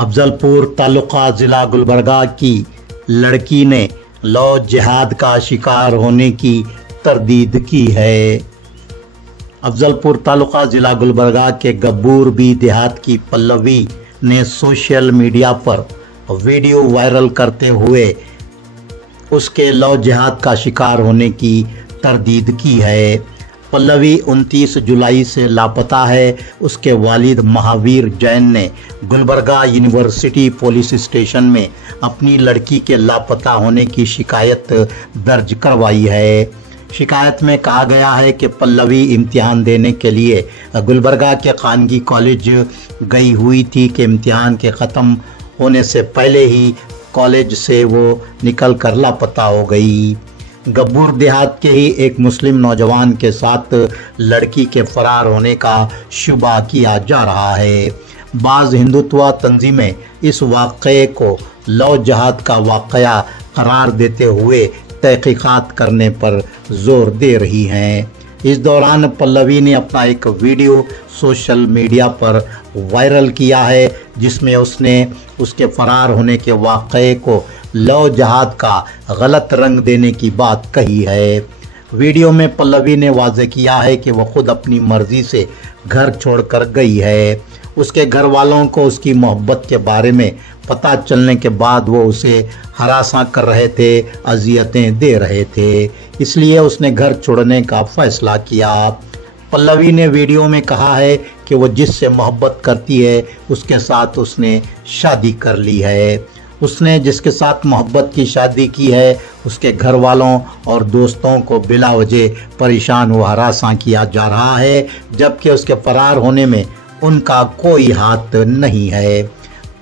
अफजलपुर तालुका जिला गुलबर्गा की लड़की ने लव जिहाद का शिकार होने की तरदीद की है। अफजलपुर तालुका जिला गुलबर्गा के गब्बूर बी देहात की पल्लवी ने सोशल मीडिया पर वीडियो वायरल करते हुए उसके लव जिहाद का शिकार होने की तरदीद की है। पल्लवी 29 जुलाई से लापता है। उसके वालिद महावीर जैन ने गुलबर्गा यूनिवर्सिटी पुलिस स्टेशन में अपनी लड़की के लापता होने की शिकायत दर्ज करवाई है। शिकायत में कहा गया है कि पल्लवी इम्तिहान देने के लिए गुलबर्गा के खानगी कॉलेज गई हुई थी कि इम्तिहान के ख़त्म होने से पहले ही कॉलेज से वो निकल कर लापता हो गई। गब्बूर देहात के ही एक मुस्लिम नौजवान के साथ लड़की के फरार होने का शुबा किया जा रहा है। बाज़ हिंदुत्व तंजीमें इस वाक़े को लव जिहाद का वाक़या करार देते हुए तहक़ीक़ात करने पर जोर दे रही हैं। इस दौरान पल्लवी ने अपना एक वीडियो सोशल मीडिया पर वायरल किया है, जिसमें उसने उसके फरार होने के वाक़े को लव जिहाद का गलत रंग देने की बात कही है। वीडियो में पल्लवी ने वाज़ेह किया है कि वह खुद अपनी मर्ज़ी से घर छोड़कर गई है। उसके घर वालों को उसकी मोहब्बत के बारे में पता चलने के बाद वो उसे हरासा कर रहे थे, अजियतें दे रहे थे, इसलिए उसने घर छोड़ने का फ़ैसला किया। पल्लवी ने वीडियो में कहा है कि वो जिससे मोहब्बत करती है उसके साथ उसने शादी कर ली है। उसने जिसके साथ मोहब्बत की शादी की है उसके घर वालों और दोस्तों को बिला वजह परेशान व हरासा किया जा रहा है, जबकि उसके फरार होने में उनका कोई हाथ नहीं है।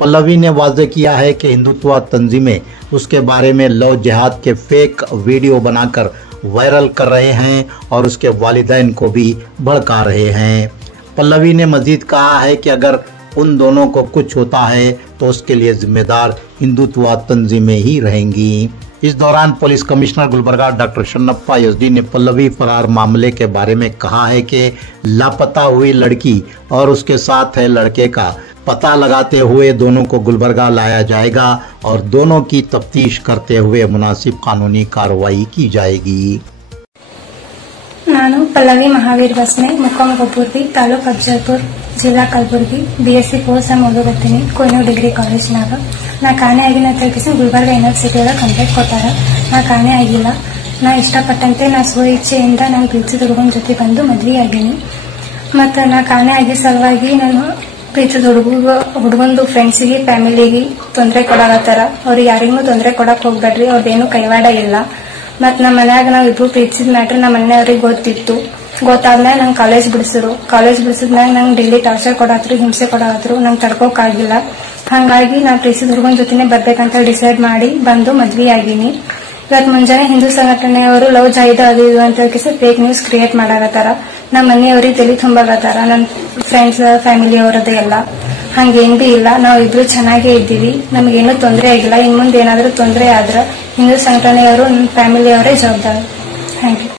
पल्लवी ने वाज़ेह किया है कि हिंदुत्व तंजीमें उसके बारे में लव जिहाद के फेक वीडियो बनाकर वायरल कर रहे हैं और उसके वालिदैन को भी भड़का रहे हैं। पल्लवी ने मज़ीद कहा है कि अगर उन दोनों को कुछ होता है तो उसके लिए जिम्मेदार हिंदुत्व तंजीमें ही रहेंगी। इस दौरान police commissioner Gulbarga doctor Shannappa Yazdi ने पल्लवी फरार मामले के बारे में कहा है कि लापता हुई लड़की और उसके साथ है लड़के का पता लगाते हुए दोनों को गुलबर्गा लाया जाएगा और दोनों की तफ्तीश करते हुए मुनासिब कानूनी कार्रवाई की जाएगी। ನಾನು ಪಲ್ಲವಿ ಮಹಾವೀರ್ ಬಸ್ನೆ ಮುಕ್ಕಾಂ ಗಬ್ಬೂರ್ಬಿ ತಾಲೂಕ್ ಅಫಜಲ್ಪುರ್ ಜಿಲ್ಲಾ ಕಲಬುರ್ಗಿ BSc ಕೋರ್ಸ್ ಓದಕತ್ತೀನಿ ಕೊಯ್ನೂರ್ ಡಿಗ್ರಿ ಕಾಲೇಜ್ನಾಗ ನಾ ಕಾಣೆ ಆಗಿನ ತಿಳಿಸಿ ಗುಲ್ಬರ್ಗ ಯೂನಿವರ್ಸಿಟಿ ಒಳಗೆ ಕಂಪ್ಲೇಂಟ್ ಕೊಟ್ಟಾರ ನಾ ಕಾಣೆ ಆಗಿಲ್ಲ ನಾ ಇಷ್ಟಪಟ್ಟಂತೆ ನಾ ಸ್ವ ಇಚ್ಛೆಯಿಂದ ನಾನು ಪ್ರೀತಿಸಿದ ಹುಡುಗನ ಜೊತೆ ಬಂದು ಮದ್ವೆ ಆಗೀನಿ ಮತ್ತು ನಾ ಕಾಣೆ ಆಗಿ ಸಲುವಾಗಿ ನಾನು ಪ್ರೀತಿಸಿದ ಹುಡುಗಂದು ಫ್ರೆಂಡ್ಸಿಗೆ ಫ್ಯಾಮಿಲಿಗೆ ತೊಂದರೆ ಕೊಡಾಕತ್ತಾರ ಅವ್ರಿಗೆ ಯಾರಿಗೂ ತೊಂದರೆ ಕೊಡಕ್ ಹೋಗ್ಬೇಡ್ರಿ ಅವ್ರದ್ದೇನು ಕೈವಾಡ ಇಲ್ಲ ಮತ್ತು ನಮ್ಮ ಮನ್ಯಾಗ ನಾವು ಇಬ್ರು ಪ್ರೀತಿಸಿದ ಮ್ಯಾಟ್ರ್ ನಮ್ಮ ಮನೆಯವ್ರಿಗೆ ಗೊತ್ತಿತ್ತು ಗೊತ್ತಾದ್ಮೇಲೆ ನಂಗೆ ಕಾಲೇಜ್ ಬಿಡಿಸಿದ್ಮ್ಯಾಗ ನಂಗೆ ಡೈಲಿ ಟಾರ್ಚರ್ ಕೊಡಾತ್ರು ಹಿಂಸೆ ಕೊಡಾತ್ರು ನಂಗೆ ತಡ್ಕೋಕಾಗಿಲ್ಲ ಹಾಗಾಗಿ ನಾ ಪ್ರೀತಿಸಿದ ಹುಡುಗನ ಜೊತೆನೆ ಬರ್ಬೇಕಂತ ಡಿಸೈಡ್ ಮಾಡಿ ಬಂದು ಮದ್ವೆ ಆಗೀನಿ ಇವತ್ತು ಮುಂಜಾನೆ ಹಿಂದೂ ಸಂಘಟನೆಯವರು ಲವ್ ಜಿಹಾದ್ ಅದು ಇದು ಅಂತ ಹೇಳಿ ಫೇಕ್ ನ್ಯೂಸ್ ಕ್ರಿಯೇಟ್ ಮಾಡಾಕತ್ತಾರ ನಮ್ಮ ಮನೆಯವ್ರಿಗೆ ತಲೆ ತುಂಬಾಕತ್ತಾರ ನನ್ನ ಫ್ರೆಂಡ್ಸ್ ಫ್ಯಾಮಿಲಿ ಅವರದ್ದು ಎಲ್ಲ ಹಂಗೇನ್ ಬಿ ಇಲ್ಲ ನಾವು ಇಬ್ರು ಚೆನ್ನಾಗೇ ಇದ್ದೀವಿ ನಮಗೇನು ತೊಂದರೆ ಆಗಿಲ್ಲ ಇನ್ ಮುಂದೆ ಏನಾದ್ರೂ ತೊಂದರೆ ಆದ್ರೆ ಹಿಂದೂ ಸಂಘಟನೆಯವರು ನಮ್ಮ ಫ್ಯಾಮಿಲಿಯವರೇ ಜವಾಬ್ದಾರಿ ಥ್ಯಾಂಕ್ ಯು